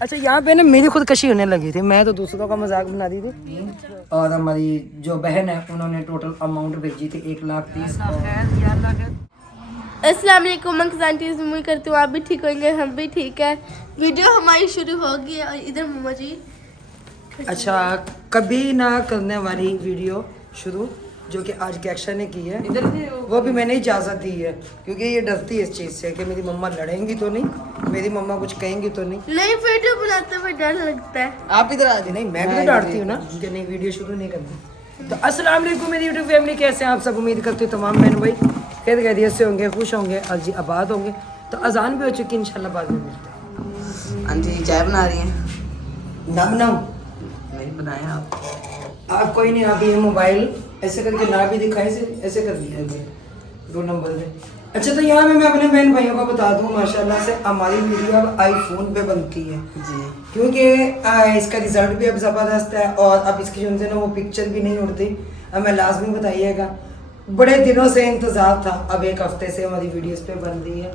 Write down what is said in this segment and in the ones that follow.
अच्छा यहाँ पे ना मेरी खुदकशी होने लगी थी, मैं तो दूसरों का मजाक बना दी थी। और हमारी जो बहन है उन्होंने टोटल अमाउंट भेजी थी 1,30,000। अस्सलाम वालेकुम आंटीज़, उम्मीद करती हूँ आप भी ठीक होंगे, हम भी ठीक है। वीडियो हमारी शुरू होगी और इधर मम्मा जी। अच्छा, कभी ना करने वाली वीडियो शुरू जो कि आज कैक्शन ने की है, वो भी मैंने इजाज़त दी है क्योंकि ये डरती है इस चीज़ से कि मेरी मम्मा लड़ेंगी तो नहीं, मेरी मम्मा कुछ कहेंगी तो नहीं। नहीं, वीडियो बनाते हुए डर लगता है। आप इधर आ जाए। नहीं, मैं भी तो डांटती हूँ ना कि नहीं वीडियो शुरू नहीं करनी। तो अस्सलाम वालेकुम मेरी यूट्यूब फैमिली, कैसे हैं आप सब? उम्मीद करती हूँ तमाम बहन भाई खैरियत से होंगे, खुश होंगे, आज आबाद होंगे। तो अजान भी हो चुकी है, इंशाल्लाह बाद में मिलते हैं। हाँ जी, चाय बना रही हैं? ना बनाऊँ? नहीं बनाया आप कोई नहीं, आप ये मोबाइल ऐसे करके ना भी दिखाए, ऐसे कर दिया है 2 नंबर पे। अच्छा, तो यहाँ मैं अपने बहन भाइयों को बता दूँ, माशाल्लाह से हमारी वीडियो अब आईफोन पे बनती है जी, क्योंकि इसका रिजल्ट भी अब ज़बरदस्त है और अब इसकी जो है ना वो पिक्चर भी नहीं उड़ती। अब मैं लाजमी बताइएगा, बड़े दिनों से इंतज़ार था, अब 1 हफ्ते से हमारी वीडियोस पे बन रही है,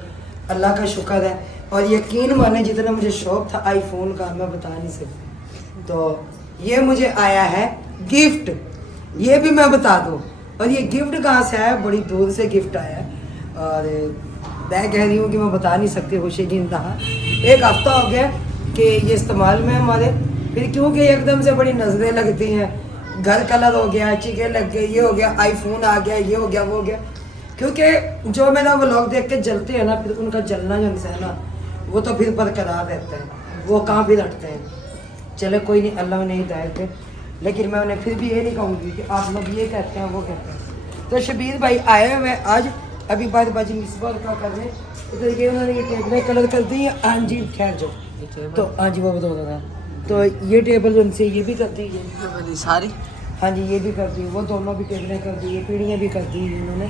अल्लाह का शुक्र है। और यकीन माने जितना मुझे शौक़ था आईफोन का मैं बता नहीं सकती। तो ये मुझे आया है गिफ्ट, ये भी मैं बता दूँ। और ये गिफ्ट कहाँ से आया? बड़ी दूर से गिफ्ट आया है और मैं कह रही हूँ कि मैं बता नहीं सकती खुशी की इंतहा। 1 हफ्ता हो गया कि ये इस्तेमाल में हमारे, फिर क्योंकि एकदम से बड़ी नजरें लगती हैं, घर कलर हो गया, चीखे लग गए, ये हो गया, आईफोन आ गया, ये हो गया, वो हो गया। क्योंकि जो मेरा व्लॉग देख के जलते हैं ना, फिर उनका जलना जो है ना वो तो फिर बरकरार रहता है, वो कहाँ फिर हटते हैं। चले कोई नहीं, अल्लाह ने हिदायत है, लेकिन मैं उन्हें फिर भी ये नहीं कहूँगी कि आप लोग ये कहते हैं वो कहते हैं। तो शबीर भाई आए हुए आज, अभी बाद बाजी मिसबाल का कर रहे हैं, तो ये उन्होंने ये टेबलें कलर कर दी है। हाँ जी, खैर जो तो हाँ जी वो बता रहा था। तो ये टेबल उनसे ये भी कर दी है सारी। हाँ जी, ये भी कर दी, वो दोनों भी टेबलें कर दी है, पीढ़ियाँ भी कर दी है इन्होंने।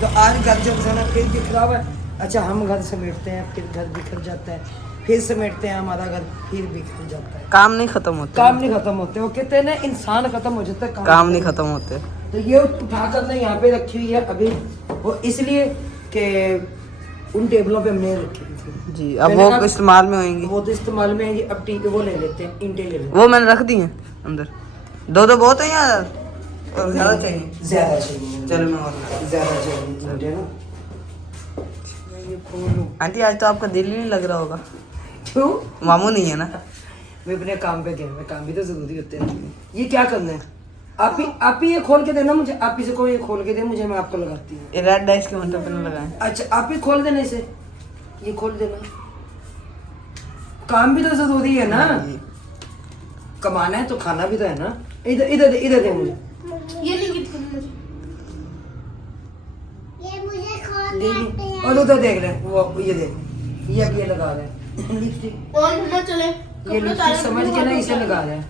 तो आज घर जो है ना फिर बिखरा हुआ है। अच्छा, हम घर समेटते हैं, फिर घर बिखर जाता है, फिर समेटते हैं, हमारा घर फिर बिखर जाता है। काम नहीं खत्म होते, काम नहीं खत्म होते, वो कहते हैं ना इंसान खत्म हो जाता है, काम नहीं खत्म होते। तो ये उठा कर ने यहाँ पे रखी हुई है अभी, वो इसलिए कि उन टेबलों पे हमने रखी हुई थी जी, अब वो इस्तेमाल में होंगी। वो तो इस्तेमाल में आएंगी। अब टी वो ले लेते हैं, इंटे ले लेते हैं। वो मैंने रख दी है अंदर। 2 बहुत है यार, और ज़्यादा चाहिए? ज़्यादा चाहिए। चलो मैं और ज़्यादा चाहिए इंटे ना। ये खोलूं आंटी, आज तो आपका दिल ही नहीं लग रहा होगा। क्यों? मामू नहीं है ना? मैं अपने काम पे गया, मैं काम भी तो जरूरी होते हैं। ये क्या करना है? आप ही ये खोल के देना मुझे, आप ही से कोई ये खोल के दे मुझे, मैं आपको लगाती हूँ। ये रेड डाइस के मतलब पे ना लगाएं। अच्छा, आप ही खोल देने से, ये खोल देना, काम भी तो जरूरी है ना, कमाना है तो खाना भी तो है ना। इधर इधर इधर दे मुझे, ये नहीं गिफ्ट करना मुझे, दे दी। और उधर देख रहे हैं, वो ये देख, ये अब ये लगा रहे हैं लिपस्टिक, और घूमना चले। ये लिपस्टिक समझ के ना इसे लगा रहे हैं।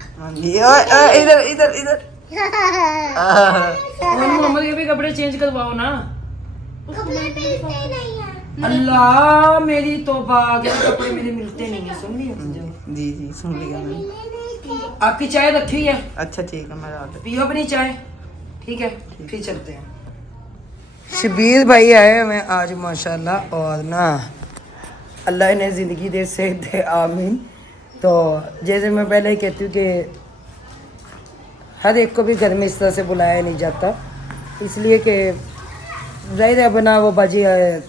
इधर इधर इधर। और मोहम्मद ये भी कपड़े चेंज करवाओ ना। अल्लाह मेरी तौबा, अगर कपड़े मेरे मिलते नहीं है, सुन लिया? जी जी, सुन लिया मैंने। आपकी चाय रखी है, अच्छा ठीक है, मैं आता। पियो अपनी चाय, ठीक है? फिर चलते हैं। शबीर भाई आए मैं आज माशाल्लाह, और ना अल्लाह ने ज़िंदगी दे, सेहत दे, आमीन। तो जैसे मैं पहले ही कहती हूँ कि हर एक को भी घर में इस तरह से बुलाया नहीं जाता, इसलिए कि जाहिर है बना वो बाजी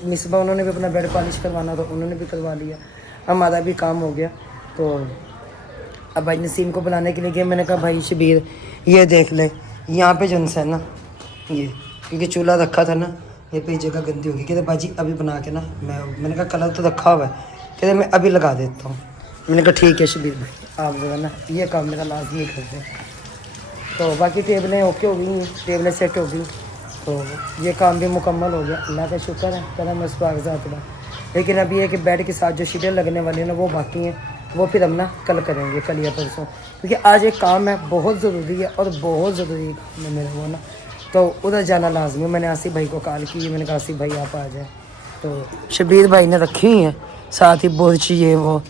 मिसबा, उन्होंने भी अपना बेड पॉलिश करवाना था, उन्होंने भी करवा लिया, हमारा भी काम हो गया। तो अब भाई नसीम को बुलाने के लिए गए, मैंने कहा भाई शबीर ये देख ले, यहाँ पे जो है ना ये, क्योंकि चूल्हा रखा था ना, ये पे जगह गंदी होगी, कहते बाजी अभी बना के ना मैंने कहा कलर तो रखा हुआ है, कहते मैं अभी लगा देता हूँ। मैंने कहा ठीक है शबीर भाई, आप जो है ना ये काम मेरा लाजमी करते हैं। तो बाकी टेबलें ओके हो गई, टेबलें सेट हो गई, तो ये काम भी मुकम्मल हो गया, अल्लाह का शुक्र है, करम इस्बाग़। लेकिन अभी है कि बेड के साथ जो शीटें लगने वाली हैं ना वो बाकी हैं, वो फिर हम ना कल करेंगे, कल या परसों, क्योंकि आज एक काम है बहुत ज़रूरी है, और बहुत ज़रूरी काम है मेरा वो ना, तो उधर जाना लाजमी। मैंने आसिफ भाई को कॉल की, मैंने कहा आसिफ भाई आप आ जाए, तो शबीर भाई ने रखी हुई है साथ ही बोर्च ये वो,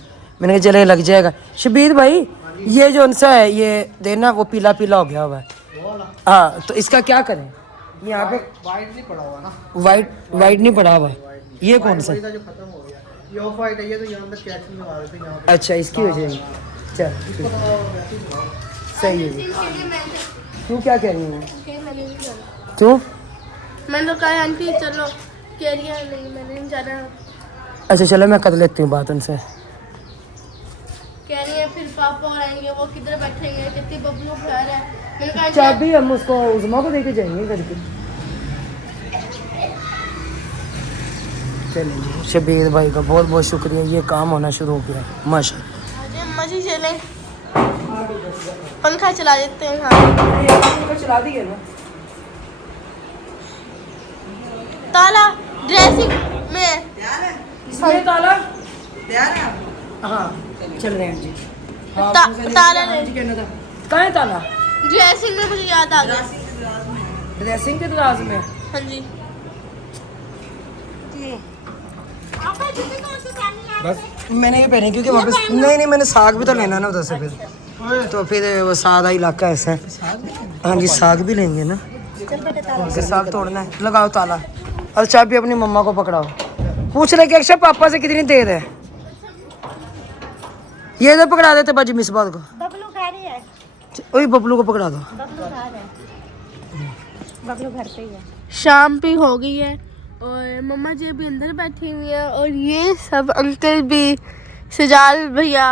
मैंने कहा चले लग जाएगा। शबीर भाई ये जो उनसा है ये देना, वो पीला पीला हो गया हुआ है। हाँ, तो इसका क्या करें? यहाँ पे वाइट नहीं पड़ा हुआ ना, वाइट नहीं पड़ा हुआ, ये कौन सा? ये ऑफ वाइट है, ये तो यहाँ अंदर कैच में लगा देते हैं यहाँ पे। अच्छा इसकी वजह से। चल ठीक है, सही है जी। तू क्या कह रही है? तू मैंने तो कहा आंटी चलो, कह रही है नहीं मैंने नहीं जाना। अच्छा चलो मैं कर लेती हूँ बात उनसे। कह रही है फिर पापा और आएंगे, वो किधर बैठेंगे, कितनी बबलू घर है। मैंने कहा चाबी हम उसको उज़मा को देके जाएंगे घर पे। चलिए जी, शबीर भाई का बहुत बहुत शुक्रिया, ये काम होना शुरू हो गया माशाल्लाह। आज मजी चले, पंखा चला देते हैं। हाँ चला दिए ना ताला ड्रेसिंग में इसमें ताला। हाँ चल रहे हैं जी। हाँ, ताला हाँ जी, कहना था कहाँ है ताला? ड्रेसिंग में मुझे याद आ गया। ड्रेसिंग के दराज में। हाँ जी बस मैंने ये पहनी क्योंकि वापस नहीं मैंने साग भी तो लेना ना उधर से, फिर तो फिर वो सादा इलाका ऐसा है। हाँ जी साग भी लेंगे ना, फिर साग तोड़ना है। लगाओ ताला और चाबी अपनी मम्मा को पकड़ाओ। पूछ रहे कि अक्षय पापा से कितनी देर है। ये तो पकड़ा देते बाजी मिसबात को। बबलू खा रही है, वही बबलू को पकड़ा दो। बबलू खा रहा है, बबलू घर पे ही है। शाम भी हो गई है और मम्मा जी अभी अंदर बैठी हुई है और ये सब अंकल भी, सजाल भैया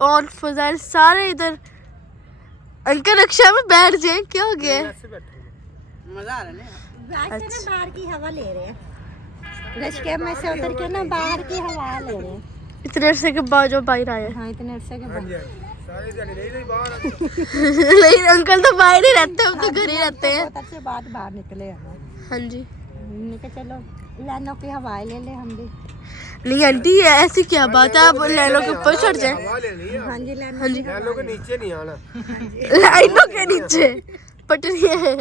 और फजल सारे इधर। अंकल रिक्शा में बैठ जाए, क्या हो गया? मजा आ रहा है आज से ना बाहर की हवा ले रहे हैं, रिक्शे में से उतर के ना बाहर की हवा ले रहे हैं। इतने अरसे के बाद जो बाहर आया। हाँ इतने अरसे के बाद। लेकिन अंकल तो बाहर ही रहते हैं, हम तो घर ही रहते हैं। बहुत अरसे बाद बाहर निकले हैं। हाँ जी हमने कहा चलो लैनो की हवाएं ले ले हम भी। नहीं आंटी ये ऐसी क्या बात है, आप लाइनों के ऊपर चढ़ जाए। हाँ जी लैनो हाँ जी लोगों के नीचे नहीं आना। लाइनों के नीचे पटरी है।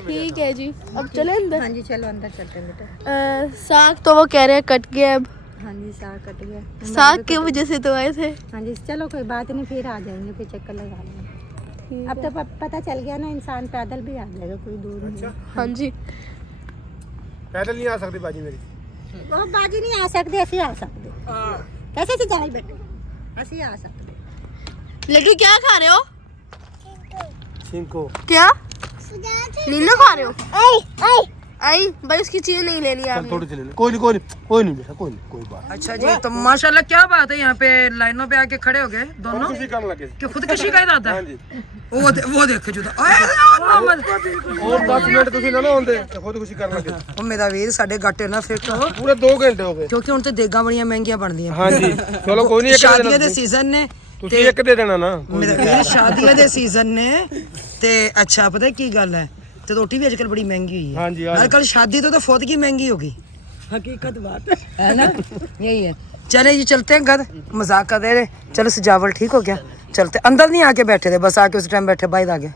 ठीक है जी, अब चले अंदर। हाँ जी चलो अंदर चलते हैं बेटा। साग तो वो कह रहे हैं कट गया अब। हाँ जी साग कट गया, साग की वजह से तो आए थे। हाँ जी चलो कोई बात नहीं, फिर आ जाएंगे, फिर चक्कर लगा लेंगे। अब तो पता चल गया ना, इंसान पैदल भी आ जाएगा, कोई दूर नहीं। हाँ जी पैदल नहीं आ सकती बाजी मेरी। वो बाजी नहीं आ सकते, ऐसे आ सकते। कैसे से जाए बेटे, ऐसे आ सकते। लड्डू क्या खा रहे हो? छिंको क्या नीनो खा रहे हो? आई भाई उसकी चीज नहीं लेनी है थोड़ी सी ले ले। कोई नहीं बेटा, कोई बात। अच्छा जी, तो माशाल्लाह क्या बात है, यहाँ पे लाइनों पे आके खड़े हो गए दोनों। खुशी करने लगे। कि खुदकशी का इरादा हाँ है? जी। वो देखे जुदा मोहम्मद और 10 मिनट ਤੁਸੀਂ ਨਾ ਹੁੰਦੇ ਖੁਦ ਖੁਸ਼ੀ ਕਰਨ ਲੱਗੇ। ਉਹ ਮੇਰਾ ਵੀਰ ਸਾਡੇ ਗਾਟੇ ਨਾ ਫਿੱਟ ਹੋ, ਪੂਰੇ 2 ਘੰਟੇ ਹੋ ਗਏ। ਕਿਉਂਕਿ ਹੁਣ ਤੇ ਦੇਗਾਂ ਬੜੀਆਂ ਮਹਿੰਗੀਆਂ ਬਣਦੀਆਂ। ਹਾਂਜੀ ਚਲੋ ਕੋਈ ਨਹੀਂ, ਇੱਕ ਸ਼ਾਦੀਆਂ ਦੇ ਸੀਜ਼ਨ ਨੇ ਤੁਸੀਂ ਇੱਕ ਦੇ ਦੇਣਾ ਨਾ। ਮੇਰਾ ਵੀਰ ਸ਼ਾਦੀਆਂ ਦੇ ਸੀਜ਼ਨ ਨੇ ਤੇ ਅੱਛਾ ਪਤਾ ਕੀ ਗੱਲ ਹੈ, ਤੇ ਰੋਟੀ ਵੀ ਅੱਜਕੱਲ ਬੜੀ ਮਹਿੰਗੀ ਹੋਈ है। हाँ जी आज कल शादी तो फौतगी महंगी होगी। हकीकत बात है ना, यही है। चले जी चलते हैं घर, मजाक कर रहे थे। चलो सजावल ठीक हो गया, चलते। अंदर नहीं आके बैठे थे, बस आके उस टाइम बैठे, बाहर आ गए।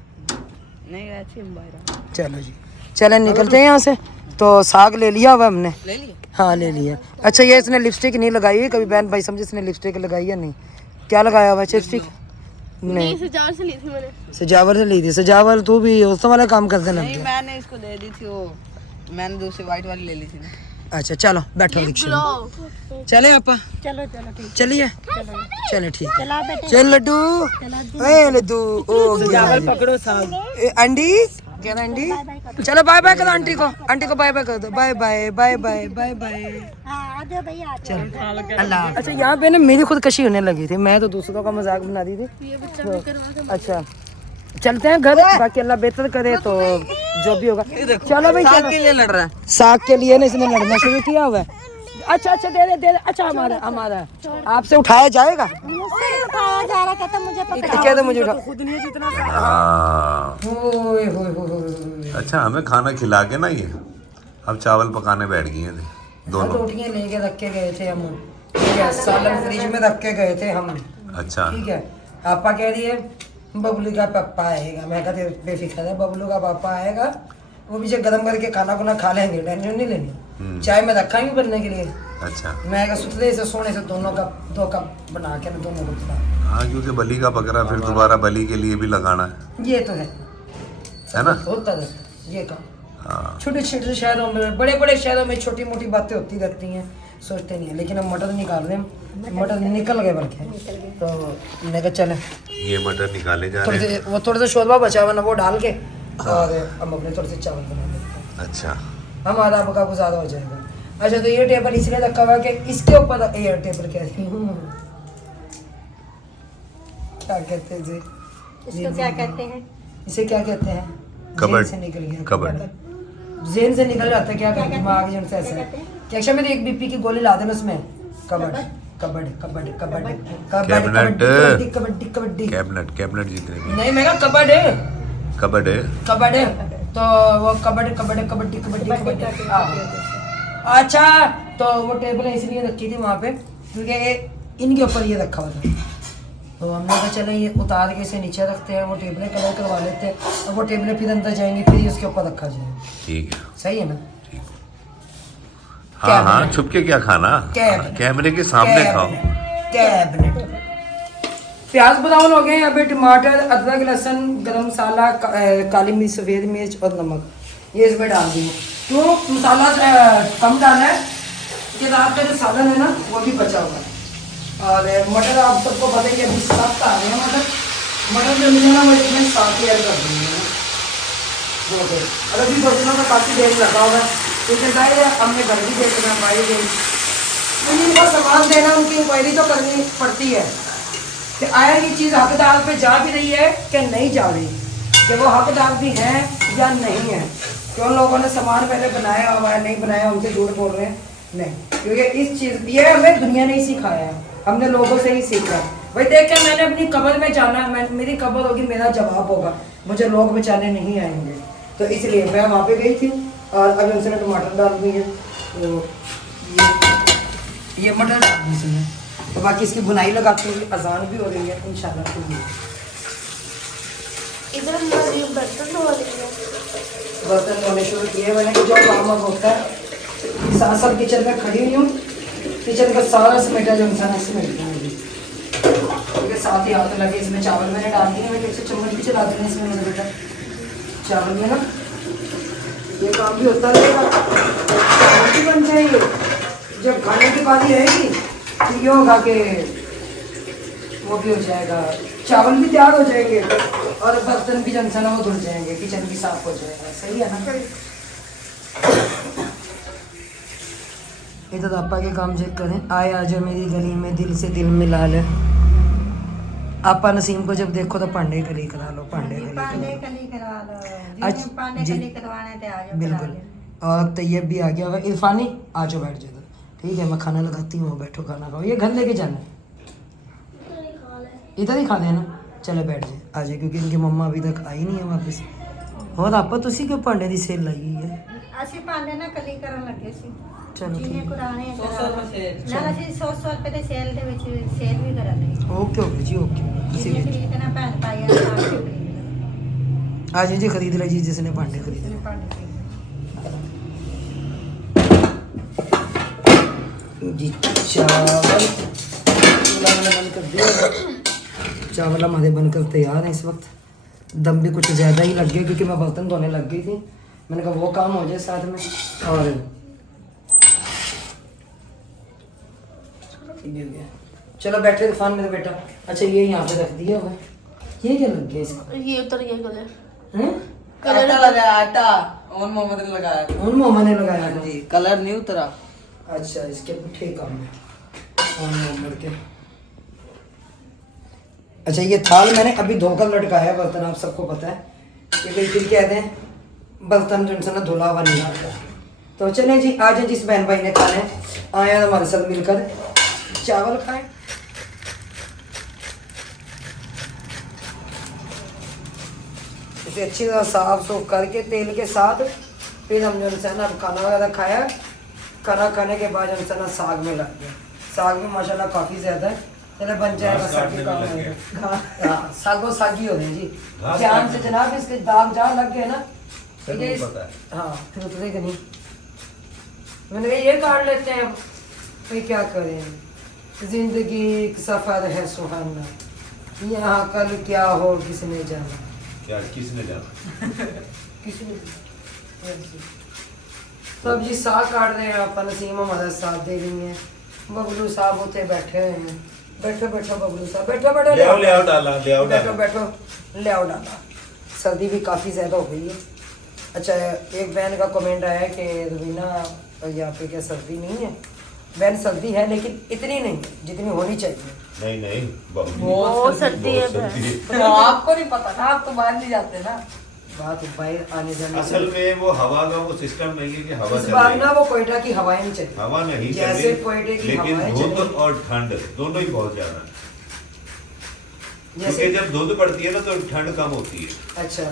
नहीं ऐसे हम बाहर चलो जी चले निकलते हैं यहाँ से। तो साग ले लिया हुआ हमने। ले लिए। हाँ ले लिया। अच्छा ये इसने लिपस्टिक नहीं लगाई है कभी, बहन भाई समझे इसने लिपस्टिक लगाई है नहीं, क्या लगाया हुआ है लिपस्टिक? नहीं सजावट से ली थी मैंने। सजावल से ली थी। सजावल तू भी उस वाला काम करते ना। नहीं मैंने इसको दे दी थी, वो मैंने दूसरी वाइट वाली ले ली थी ना। अच्छा चलो बैठो रिक्शा में। ब्लॉग चले आप चलो चलो ठीक, चलिए चले ठीक है। चला बेटे। चल लड्डू, ए लड्डू ओ सजावल पकड़ो साहब। अंडी क्या अंडी, चलो बाय बाय करो आंटी को बाय बाय कर दो। Bye bye bye bye bye bye. हाँ आ जाओ भैया आ जाओ। अल्लाह। अच्छा यहाँ पे ना मेरी खुदकशी होने लगी थी, मैं तो दूसरों का मजाक बना दी थी। ये बच्चा भी करवा था। अच्छा चलते हैं घर, बाकी अल्लाह बेहतर करे तो जो भी होगा। चलो भाई साग चलो। के लिए लड़ रहा है। साग के लिए ना इसने लड़ना शुरू किया हुआ है। अच्छा दे दे। अच्छा हमारा आपसे उठाया जाएगा। मुझसे नहीं उठाया जा रहा, कहता मुझे पकड़ा। क्या तो मुझे उठा। अच्छा हमें खाना खिला के ना ये अब चावल पकाने बैठ गए थे दोनों। रोटियां लेके रख के गए थे हम, ठीक है, सालन फ्रिज में रख के गए थे हम, अच्छा ठीक है। आपा कह रही है बबलू का पापा आएगा, मैं कहते बेफिक्र है, बबलू का पापा आएगा, वो भी गर्म करके खाना खुना खा लेंगे, टेंशन नहीं लेनी। चाय में रखा ही बनने के लिए। अच्छा मैं सुतले से सोने से दोनों कप 2 कप बना के दोनों को खिला। हाँ क्योंकि बलि का बकरा फिर दोबारा बलि के लिए भी लगाना ये तो है है ना। होता है ये काम। हाँ छोटे छोटे शहरों में, बड़े बड़े शहरों में छोटी मोटी बातें होती रहती हैं, सोचते नहीं है। लेकिन हम मटर निकाल रहे हैं, मटर निकल गए बल्कि, तो मैंने कहा चले ये मटर निकाले जा थोड़े रहे से हैं। वो थोड़ा सा शोरबा बचा हुआ ना, वो डाल के और हम अपने थोड़े से चावल बना लेते हैं, अच्छा हमारा पका को ज़्यादा हो जाएगा। अच्छा तो ये टेबल इसलिए रखा हुआ है कि इसके ऊपर एयर टेबल कहती हूँ, क्या कहते हैं जी, इसको क्या कहते हैं? इसे क्या कहते हैं? कबर्ड। जेन से निकल गया, कबर्ड। जेन से निकल जाता है, क्या कहते हैं दिमाग जन से ऐसा है कि अच्छा मेरी एक बीपी की गोली ला देना उसमें, cupboard kabaddi kabaddi kabaddi cabinet. Kabaddi kabaddi kabaddi, cabinet, cabinet जितने भी नहीं मैं कहा कबड्डी कबर्ड है। कबड्डी, तो वो कबड्डी कबड्डी कबड्डी कबड्डी कबड्डी, हाँ। अच्छा तो वो टेबल इसलिए रखी थी वहाँ पे क्योंकि इनके ऊपर ये रखा हुआ था, तो हमने कहा चले ये उतार के इसे नीचे रखते हैं, वो टेबलें कलर करवा लेते हैं, और वो टेबलें फिर अंदर जाएंगी, फिर ये उसके ऊपर रखा जाएगा। ठीक है। सही है ना? हाँ हाँ, छुप के क्या खाना, कैबिनेट। कैमरे के सामने खाओ। कैबिनेट। प्याज ब्राउन हो गए, यहाँ पे टमाटर, अदरक, लहसुन, गरम मसाला, काली मिर्च, सफ़ेद मिर्च और नमक ये इसमें डाल दिए। तो मसाला कम डालना है कि रात का जो सालन है ना वो भी बचा हुआ है। और मटर आप सबको पता है कि अभी सख्त आ रहे हैं, मटर जो है ना वो इसमें साथ ही ऐड कर देंगे ना, और अभी बर्तनों में काफ़ी देर लगा हुआ है क्योंकि जाहिर है हमने घर भी देखना पाई गई, इनको सामान देना, उनकी इंक्वायरी तो करनी पड़ती है कि आया ये चीज़ हकदार पे जा भी रही है कि नहीं जा रही, कि वो हकदार भी हैं या नहीं है, कि उन लोगों ने सामान पहले बनाया हुआ है नहीं बनाया, उनसे झूठ बोल रहे हैं नहीं, क्योंकि इस चीज़ ये हमें दुनिया ने ही सिखाया है, हमने लोगों से ही सीखा है। भाई देख के मैंने अपनी कब्र में जाना, मैं मेरी कब्र होगी, मेरा जवाब होगा, मुझे लोग बचाने नहीं आएंगे, तो इसलिए मैं वहाँ पे गई थी और अभी उसने टमाटर डाल दिए, तो ये मटर डाल दी इसमें, तो बाकी इसकी बुनाई लगाते हुए अजान भी हो रही है इंशाल्लाह। इधर हमारी बर्तन हो रही है, बर्तन धोने शुरू किए मैंने कि जो काम अब होता है, साथ साथ किचन में खड़ी हुई हूँ, किचन का सारा समेटा जो इंसान समेटना है क्योंकि साथ ही हाथ लगे। इसमें चावल मैंने डाल दिए, मैं कैसे चम्मच भी चला देना इसमें मेरे बेटा चावल में ना, ये काम भी होता रहेगा, चावल भी बन जाएंगे, जब खाने की बारी रहेगी तो ये होगा कि वो भी हो जाएगा, चावल भी तैयार हो जाएंगे और बर्तन भी जन ना वो धुल जाएंगे, किचन भी साफ हो जाएगा। सही है ना? इधर आपा के काम चेक करें, आए आज मेरी गली में दिल से दिल मिला ले। आपा नसीम को जब देखो तो पांडे कली करा लो, पांडे कली करवा लो, अच्छा, पांडे जी। कली करवाने थे, आ जाओ बिल्कुल। करा और तैयब भी आ गया हुआ, इरफानी आ जाओ बैठ जाओ, ठीक है मैं खाना लगाती हूँ, बैठो खाना खाओ। ये घर लेके जाना है, इधर ही खा लेना, चलो बैठ जाए आ जाए, क्योंकि इनकी मम्मा अभी तक आई नहीं है वापस। और आपा तुसी क्यों पांडे की सेल लाई हुई है? ਅਸੀਂ ਪਾਂਡੇ ਨਾ ਕਲੀ ਕਰਨ ਲੱਗੇ ਸੀ, चलो ਜਿੰਨੇ ठीक ਕੁਰਾਣੇ ਨਾਲ ਅਸੀਂ 100 ਰੁਪਏ ਦੇ ਸੇਲ ਦੇ ਵਿੱਚ ਸੇਲ ਵੀ ਕਰਾਂਗੇ, ओके ओके जी ओके, तुसी ਜਿੰਨੇ भी ਖਰੀਦਣਾ ਭੈਣ ਭਾਈਆਂ ਨੇ ਆ ਕੇ ਖਰੀਦਣਾ, आ जाइए जी, खरीद लीजिए जिसने पांडे खरीदने। ਪਾਂਡੇ ਖਰੀਦਣਾ। जी चावल चूल्हा मैंने बंद कर दिया, चावल हमारे बनकर तैयार हैं इस वक्त। दम भी कुछ ज़्यादा ही लग गया क्योंकि मैं बर्तन धोने लग गई थी, मैंने कहा वो काम हो जाए साथ में। और ये हो गया, चलो बैठे इरफान मेरा बेटा। अच्छा ये यहाँ पे रख दिया हुआ है, ये क्या लग गया इसको? ये उतर गया कलर, हैं? आटा लगाया, आटा और मोहम्मद ने लगाया उन मोहम्मद ने लगाया था। जी, कलर नहीं उतरा। अच्छा इसके पुट्ठे काम है उन मोहम्मद के। अच्छा ये थाल मैंने अभी धोकर लटकाया है बर्तन, आप सबको पता है कि भाई फिर कहते हैं बर्तन जो ना धुला हुआ नहीं आता। तो चलें जी, आज जिस बहन भाई ने खाना है आए हमारे साथ मिलकर चावल खाएं। इसे अच्छी तरह साफ सूफ करके तेल के साथ फिर हम जो है ना खाना वगैरह खाया। खाना खाने के बाद जो है ना साग में लग गया, साग भी माशाल्लाह काफ़ी ज़्यादा है, चले बन जाएगा साग के काम में। हाँ सागो सागी हो रही है जी, जान से जनाब इसके दाग जहाँ लग गए ना हाँ फिर उतरेगा नहीं। मैंने कहा ये काट लेते हैं अब, फिर क्या करें, जिंदगी एक सफ़र है सुहाना, यहाँ कल क्या हो किसने जाना। क्या किसने जाना? किसने तो अब जी साग काट रहे हैं आप, नसीम हमारा साथ दे रही हैं, बबलू साहब होते बैठे हुए हैं। बैठो बैठो बबलू साहब, बैठो बैठो, ले आओ डाला, ले आओ बैठो डाला। बैठो, ले आओ डाला। सर्दी भी काफ़ी ज़्यादा हो गई है। अच्छा, एक बहन का कमेंट आया कि रुबीना यहाँ पे क्या सर्दी नहीं है? बहन सर्दी है लेकिन इतनी नहीं है जितनी होनी चाहिए। नहीं बहुत सर्दी है सर्दी है। आपको नहीं पता ना, आप तो बाहर नहीं जाते ना। बात बाहर आने जाने असल में वो हवा का वो सिस्टम नहीं है कि हवा इस चल बार रही ना है। वो कोयटा की हवाएं नहीं चली। हवा नहीं चल जैसे रही, कोयटे की लेकिन हवाएं धुंध चली। और ठंड दोनों ही बहुत ज्यादा है। जैसे क्योंकि जब धुंध पड़ती है ना तो ठंड कम होती है। अच्छा,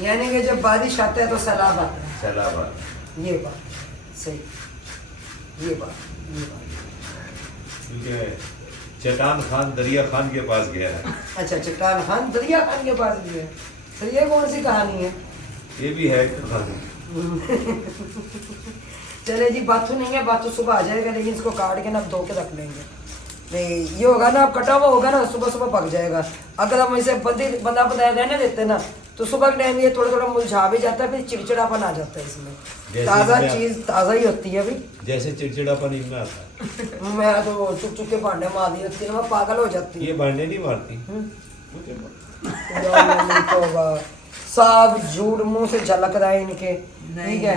यानी कि जब बारिश आता है तो सैलाब आता है। सैलाब आता है। ये बात सही, ये बात क्योंकि चट्टान खान दरिया खान के पास गया है। अच्छा, चट्टान खान दरिया खान के पास भी है। सर ये कौन सी कहानी है? ये भी है एक कहानी। चले जी, बाथू नहीं है, बाथू सुबह आ जाएगा, लेकिन इसको काट के ना धो के रख लेंगे। नहीं ये होगा ना, अब कटा हुआ होगा ना, सुबह सुबह पक जाएगा। अगर हम इसे बंदा रहने देते ना तो सुबह के टाइम ये थोड़ा थोड़ा मुरझा भी जाता है, फिर चिड़चिड़ापन आ जाता है इसमें। जैसे ताज़ा इसमें- चीज़ ताज़ा ही होती है भाई। जैसे चिड़चिड़ापन इनमें आता है। मैं तो चुप चुप के भांडे मार दी होती है, मैं पागल हो जाती ये है। भांडे नहीं मारती। साफ झूठ मुंह से झलक रहा है इनके, ठीक है?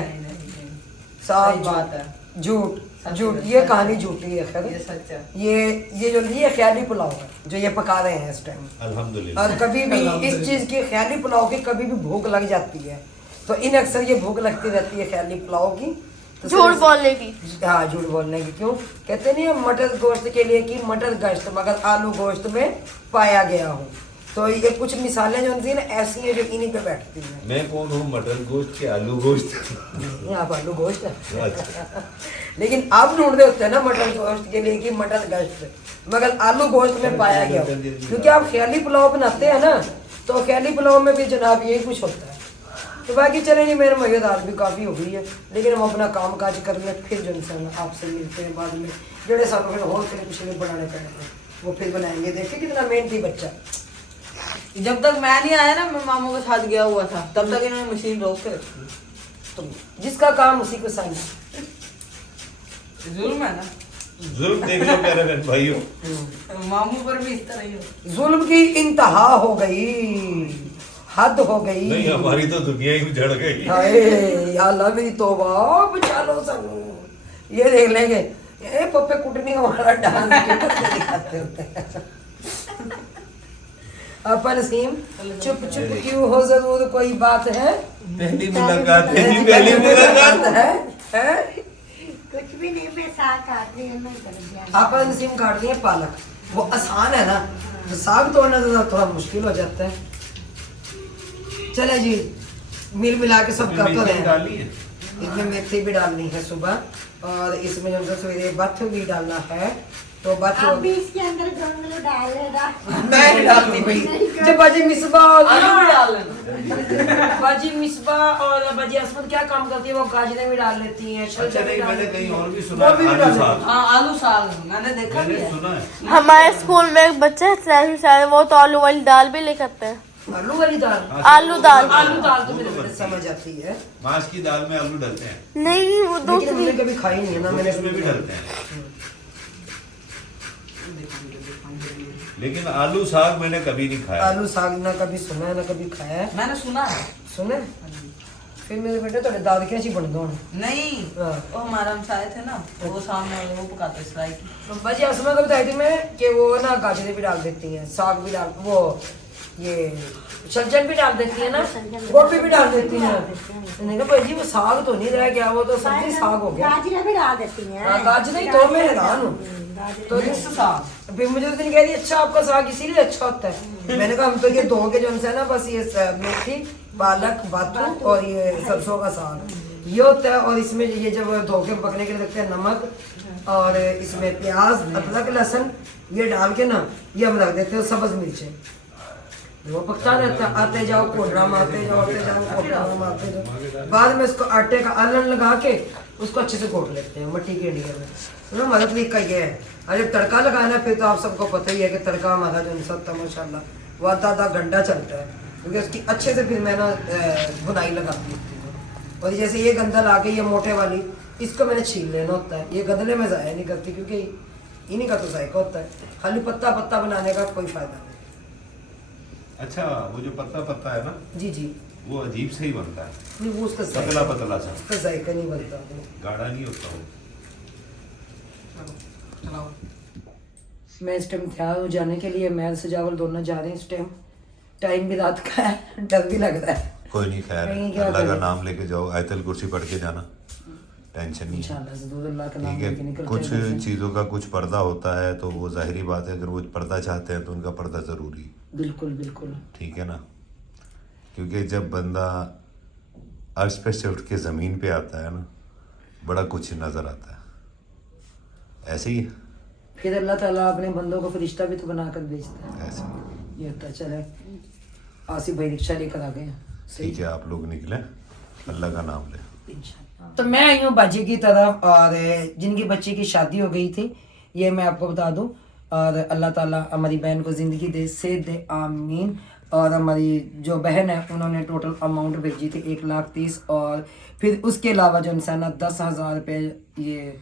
साफ बात है। झूठ झूठ, ये कहानी झूठी है। खैर ये सच है। ये जो ये ख्याली पुलाव है जो ये पका रहे हैं इस टाइम। अल्हम्दुलिल्लाह। और कभी भी इस चीज़ की ख्याली पुलाव की कभी भी भूख लग जाती है तो इन अक्सर ये भूख लगती रहती है ख्याली पुलाव की। तो झूठ सिर्फ- बोलने की। हाँ, झूठ बोलने की। क्यों कहते नहीं है मटर गोश्त के लिए कि मटर गोश्त मगर आलू गोश्त में पाया गया हूँ। तो ये कुछ मिसालें जो होती है ना ऐसी हैं जो इन्हीं पे बैठती हैं। मैं कौन हूँ? मटर गोश्त के आलू गोश्त? नहीं, आप आलू गोश्त है। अच्छा। लेकिन आप ढूंढते होते हैं ना मटर गोश्त के लिए कि मटर गोश्त मगर आलू गोश्त में पाया गया हो। क्योंकि आप ख्याली पुलाव बनाते हैं ना तो ख्याली पुलाव में भी जनाब यही कुछ होता है। तो बाकी चले नहीं, मेरे मज़े रात भी काफ़ी हो गई है, लेकिन हम अपना काम काज कर लें, फिर जो इंसान आपसे मिलते हैं बाद में। जड़े सालों फिर होल के पिछले बनाने पड़े वो फिर बनाएंगे। देखिए कितना मेहनती बच्चा। जब तक मैं नहीं आया ना, मैं मामू के साथ गया हुआ था, तब तक इन्होंने मशीन रोक के रखी। तो जिसका काम उसी को साइन। जुल्म है ना, जुल्म देख लो प्यारे बहन भाइयों। मामू पर भी इस तरह ही हो। जुल्म की इंतहा हो गई, हद हो गई। नहीं, हमारी तो दुनिया ही उजड़ गई। हाय या अल्लाह मेरी तौबा, बचा लो सब। ये देख लेंगे ये पप्पे कुटनी वाला डांस दिखाते होते हैं। अपन नसीम चुप चुप क्यों हो, जरूर कोई बात है? पहली मुलाकात है जी, पहली मुलाकात है। हैं? कुछ भी नहीं, मैं साग काट रही हूँ, मैं कर दिया। अपन नसीम काट रही है पालक, वो आसान है ना, तो साग तोड़ना तो थोड़ा मुश्किल हो जाता है। चले जी, मिल मिला के सब कर तो रहे हैं। डाली है। इसमें मेथी भी डालनी है सुबह और इसमें जो है सवेरे बथ भी डालना है। तो बथ आप भी इसके अंदर गंगलो डाल लेना। मैं नहीं डालती भाई। जब बाजी मिसबा आलू भी डाल लेना। बाजी मिसबा और बाजी असमत क्या काम करती है, वो गाजरें भी डाल लेती हैं, अच्छा, शलजम भी नहीं, डाल मैंने लेती कहीं हैं। और भी सुना वो भी आलू डाल साग। हाँ, आलू साग मैंने देखा भी मैंने है। सुना है। हमारे स्कूल में एक बच्चा है ट्रैफिक साहब, वो तो आलू वाली दाल भी ले सकते हैं। आलू वाली दाल। आलू दाल। आलू दाल तो मेरे समझ आती है, मांस की दाल में आलू डलते हैं, नहीं वो लेकिन दूसरी। मैंने कभी खाई नहीं है ना। मैंने उसमें भी डलते हैं। लेकिन आलू साग मैंने कभी नहीं खाया। आलू साग ना कभी सुना है ना कभी खाया है। मैंने सुना है। सुने फिर मेरे बेटे थोड़े दाद क्या ची बन दो। नहीं, हाँ। वो हमारा हमसाए थे ना, वो सामने वाले वो पकाते सिलाई की। बाजी असमा को बताई थी मैं कि वो ना गाजरें भी डाल देती हैं, साग भी डाल, वो ये शलजम भी डाल देती है ना, गोभी भी डाल देती हैं। मैंने कहा भाई जी वो साग तो नहीं रह गया, वो तो सब्जी साग हो गया। गाजरें भी डाल देती हैं। हाँ, गाजरें ही तो मैं हैरान हूँ। तो मिक्स साग। फिर मुझे उस दिन कह रही अच्छा आपका साग इसीलिए अच्छा होता है। मैंने कहा हम तो ये धो के जो है ना बस ये मेथी पालक बाथू और ये सरसों का साग ये होता है। और इसमें ये जब धो के पकने के लिए रखते हैं नमक और इसमें प्याज अदरक लहसुन ये डाल के ना ये हम रख देते हैं, सब्ज मिर्चें वो पकता रहता है। आते जाओ कोडरा मारते जाओ, आते जाओ कोडरा मारते जाओ। बाद में उसको आटे का आलन लगा के उसको अच्छे से कोट लेते हैं मट्टी के इंडिया में। तो हमारा तरीका ये है। और जब तड़का लगाना फिर तो आप सबको पता ही है कि तड़का हमारा जो सकता माशाल्लाह वो आधा घंटा चलता है, क्योंकि उसकी अच्छे से फिर मैं ना बुनाई लगाती हूँ। और जैसे ये गंदल आ गई, ये मोटे वाली, इसको मैंने छील लेना होता है। ये गंदले में ज़ाया नहीं करती क्योंकि इन्हीं का तो जायका होता है। खाली पत्ता पत्ता बनाने का कोई फायदा नहीं। अच्छा, वो जो पत्ता पत्ता है ना, जी जी, वो अजीब से ही बनता है, नहीं वो उसका पतला पतला सा, उसका जायका नहीं बनता वो। गाढ़ा नहीं होता वो। चलाओ। मैं इस टाइम तैयार हो जाने के लिए, मैं सजावल दोनों जा रहे हैं इस टाइम। टाइम भी रात का है, डर भी लग रहा है। कोई नहीं, खैर कहीं है, क्या अल्लाह का करें? नाम लेके जाओ, आयतल कुर्सी पढ़ के जाना, टेंशन नहीं है। इंशाल्लाह से दूर अल्लाह का नाम ठीक लेके है, निकलते कुछ हैं घर से। चीज़ों का कुछ पर्दा होता है तो वो जाहिरी बात है, अगर वो पर्दा चाहते हैं तो उनका पर्दा ज़रूरी है। बिल्कुल बिल्कुल। ठीक है ना, क्योंकि जब बंदा अर्श पे से उठ के ज़मीन पे आता है ना, बड़ा कुछ नज़र आता है। ऐसे ही है, फिर अल्लाह ताला अपने बंदों को फरिश्ता भी तो बनाकर भेजता है। ऐसे ही। ये होता है। चले आसिफ भाई रिक्शा लेकर आ गए हैं। ठीक है, आप लोग निकले, अल्लाह का नाम ले। तो मैं आई हूँ बाजी की तरफ, और जिनकी बच्ची की शादी हो गई थी, ये मैं आपको बता दूं। और अल्लाह ताला हमारी बहन को ज़िंदगी दे, सेहत दे, आमीन। और हमारी जो बहन है उन्होंने टोटल अमाउंट भेजी थी 1,30,000, और फिर उसके अलावा जो इंसान 10,000 रुपये ये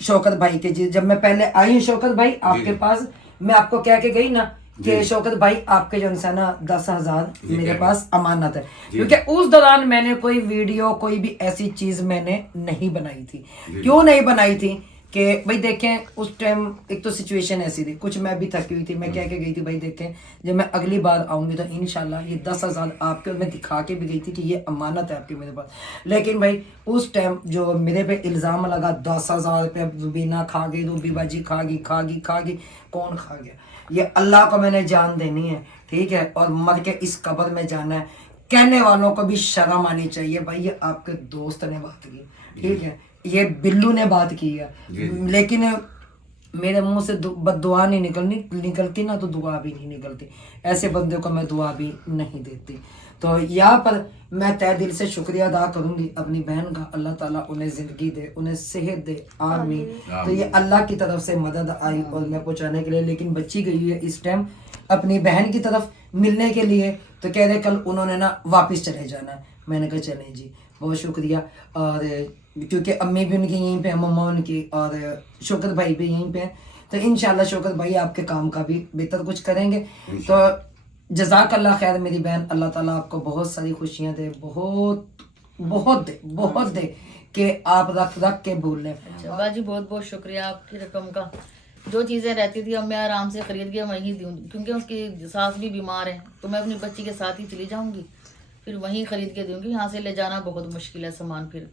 शौकत भाई के जी। जब मैं पहले आई हूँ शौकत भाई आपके पास, मैं आपको कह के गई ना कि शौकत भाई आपके जो है ना 10,000 मेरे पास अमानत है, क्योंकि उस दौरान मैंने कोई वीडियो, कोई भी ऐसी चीज मैंने नहीं बनाई थी। क्यों नहीं बनाई थी कि भाई देखें उस टाइम एक तो सिचुएशन ऐसी थी, कुछ मैं भी थकी हुई थी। मैं कह के गई थी भाई देखें जब मैं अगली बार आऊंगी तो इंशाल्लाह ये 10,000 आपके, और मैं दिखा के भी गई थी कि ये अमानत है आपके मेरे पास। लेकिन भाई उस टाइम जो मेरे पे इल्ज़ाम लगा 10,000 रुपये रुबीना खा गई, रूबी बाजी खागी, कौन खा गया? ये अल्लाह को मैंने जान देनी है, ठीक है, और मर के इस कब्र में जाना है। कहने वालों को भी शर्म आनी चाहिए भाई, ये आपके दोस्त ने बात की, ठीक है, ये बिल्लू ने बात की है, लेकिन मेरे मुंह से बद्दुआ नहीं निकलती ना, तो दुआ भी नहीं निकलती। ऐसे बंदे को मैं दुआ भी नहीं देती। तो यहाँ पर मैं तहे दिल से शुक्रिया अदा करूंगी अपनी बहन का, अल्लाह ताला उन्हें ज़िंदगी दे, उन्हें सेहत दे, आमीन। तो ये अल्लाह की तरफ से मदद आई और मैं पहुँचाने के लिए, लेकिन बच्ची गई है इस टाइम अपनी बहन की तरफ मिलने के लिए। तो कह रहे कल उन्होंने ना वापस चले जाना है। मैंने कहा चलें जी, बहुत शुक्रिया। और क्योंकि अम्मी भी उनकी यहीं पे है, मम्मा उनकी, और शौकत भाई भी यहीं पे हैं, तो इंशाल्लाह शौकत भाई आपके काम का भी बेहतर कुछ करेंगे। तो जज़ाक अल्लाह खैर मेरी बहन, अल्लाह ताला आपको बहुत सारी खुशियाँ दे, बहुत दे कि आप रख के भूल लें। बाजी बहुत बहुत शुक्रिया आपकी रकम का। जो चीज़ें रहती थी अब मैं आराम से खरीद के वहीं दूँ, क्योंकि उसकी सास भी बीमार है, तो मैं अपनी बच्ची के साथ ही चली जाऊंगी, फिर वहीं खरीद के दूंगी। यहाँ से ले जाना बहुत मुश्किल है सामान, फिर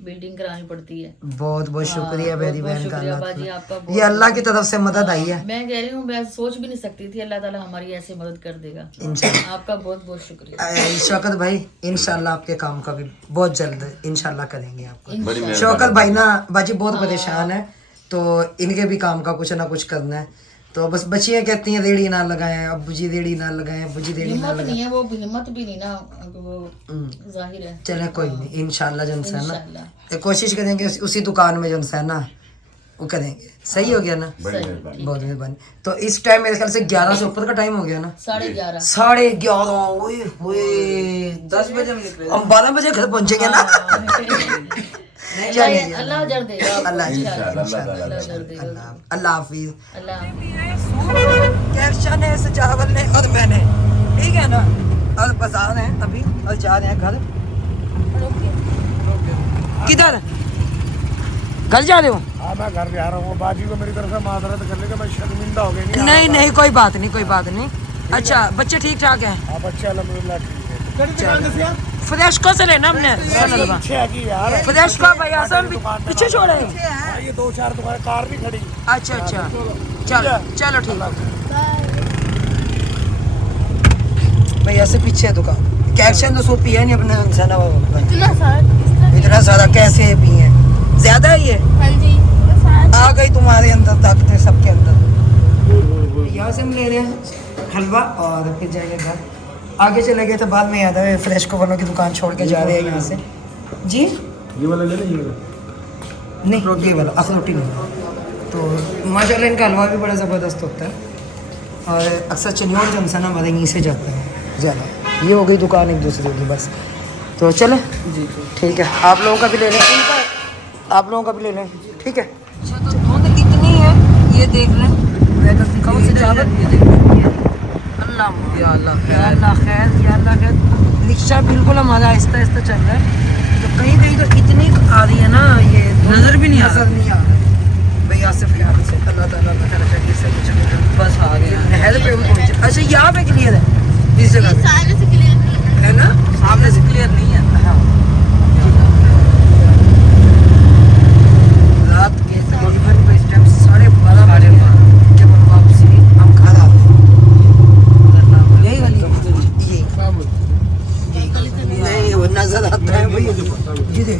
बिल्डिंग करानी पड़ती है। बहुत बहुत शुक्रिया मेरी बहन का, शुक्रिया बाजी आपका, ये अल्लाह की तरफ से मदद आई है। मैं कह रही हूँ मैं सोच भी नहीं सकती थी अल्लाह ताला हमारी ऐसे मदद कर देगा। इंशाल्लाह आपका बहुत बहुत शुक्रिया शौकत भाई, इंशाल्लाह आपके काम का भी बहुत जल्द इंशाल्लाह करेंगे आपको। शौकत भाई ना बाजी बहुत परेशान है, तो इनके भी काम का कुछ ना कुछ करना है। तो बस बच्चियां कहती हैं रेड़ी ना लगाएं, अब्बू जी रेड़ी ना लगाएं, अब्बू जी रेड़ी ना हिम्मत लगाएं। नहीं है, वो हिम्मत भी नहीं ना, वो जाहिर है। चले कोई नहीं, इंशाल्लाह जो है ना इंशाल्लाह। कोशिश करेंगे उसी दुकान में जो है ना वो करेंगे। सही हो गया ना, बहुत मेहरबानी। तो इस टाइम मेरे ख्याल से 11 से ऊपर का टाइम हो गया ना, 11:30। 11:30। ओए 10 बजे हम निकले। हम 12 बजे घर पहुंचेंगे ना। चलिए जी, अल्लाह अजर देगा आपको, अल्लाह इंशाल्लाह अल्लाह अजर देगा। अल्लाह हाफिज। अल्लाह कैप्शन है सजावल ने और मैंने, ठीक है ना, और बाजार हैं अभी और जा रहे हैं घर। किधर घर जा रहे हो? हाँ, मैं घर जा रहा हूँ। बाजी को मेरी तरफ से माजरत कर लेगा, मैं शर्मिंदा हो गई। नहीं कोई बात नहीं। अच्छा बच्चे ठीक ठाक हैं? हाँ, बच्चे अल्हम्दुलिल्लाह ठीक है। फ्रेश को से लेना हमने, फ्रेश को भाई आसम पीछे छोड़े। ये 2-4 दुकान कार भी खड़ी। अच्छा चलो ठीक है भाई, ऐसे पीछे है दुकान। कैप्शन तो सो पिया नहीं अपने इंसान, इतना सारा कैसे पिए? ज्यादा है ये? हाँ जी, आ गई तुम्हारे अंदर ताकत सबके अंदर। यहाँ से हम ले रहे हैं हलवा और फिर जाएंगे घर। आगे चले गए तो बाद में याद है फ्रेश को वालों की दुकान छोड़ के जा रहे हैं यहाँ से जी। ये वाला ले लें, ये वाला नहीं, ये वाला अखरोटी नहीं। तो माशाल्लाह इनका हलवा भी बड़ा ज़बरदस्त होता है, और अक्सर चनियोर जो इंसान हमारे यहीं से जाता है ज़्यादा। ये हो गई दुकान एक दूसरे की बस। तो चले जी ठीक है, आप लोगों का भी ले लें, इनका आप लोगों का भी ले लें, ठीक है। अच्छा तो धुंध कितनी है ये देख लें, कौन सी चावल अल्लाह या अल्लाह या अल्लाह खैर, या अल्लाह खैर। रिक्शा बिल्कुल हमारा आहिस्ता आहिस्ता चल रहा है, तो कहीं कहीं तो इतनी आ रही है ना, ये नजर भी नहीं आ नजर रहा। नहीं आ रहा। भाई आसिफ ख्याल से अल्लाह ताला का खैर ये सब कुछ बस आ गया नहर पे हम पहुंचे। अच्छा यहाँ पे क्लियर है इस जगह पे, सारे से क्लियर नहीं है ना? सामने से क्लियर नहीं है। हाँ। रात के तकरीबन इस टाइम 12:30 बजे जब हम वापसी हम घर आते हैं, यही वाली ये वो नजर आता है भाई, ये देखिए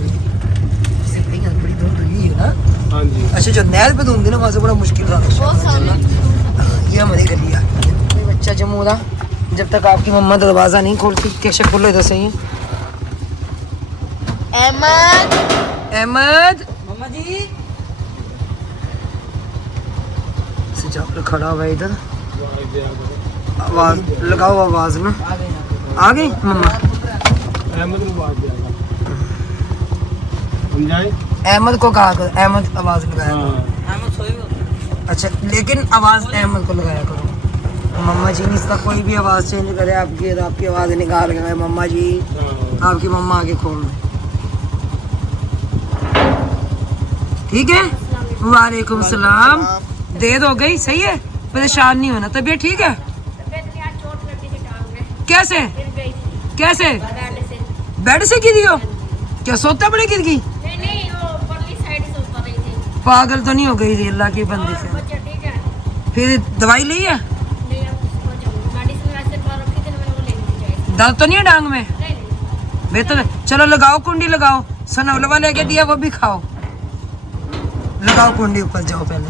इसे भाई बड़ी धुंध हुई है ना। हाँ जी। अच्छा जो नहर पे धुंध है ना, वहाँ से बड़ा मुश्किल था चलना। ये हमारी गली है, कोई बच्चा जम्मू था, जब तक आपकी मम्मा दरवाज़ा नहीं खोलती। कैसे खोलो इधर से? ये अहमद अहमद मम्मा जी से जाकर खड़ा हुआ है इधर, आवाज लगाओ, आवाज ना आ गए ना। आ गई मम्मा। अहमद को बात दिया समझाए। अहमद को कहा करो, अहमद आवाज लगाया करो। हम सोए हुए होते हैं। अच्छा लेकिन आवाज अहमद को लगाया करो। मम्मा जी नहीं, इसका कोई भी आवाज चेंज करे आपकी, आपकी आवाज निकाल के मम्मा जी, आपकी मम्मा आगे खोल दें, ठीक है। वालेकुम सलाम। देर हो गई, सही है, परेशान नहीं होना। तबीयत ठीक है? कैसे कैसे? बेड से गिरी हो क्या? सोते पड़े गिर गई? पागल तो नहीं हो गई थी अल्लाह की बंदी से? फिर दवाई ली है? दर्द तो नहीं है डांग में? बेहतर है, चलो लगाओ कुंडी, लगाओ। सनवलवा लेके दिया वो भी खाओ, लगाओ कुंडी, ऊपर जाओ पहले।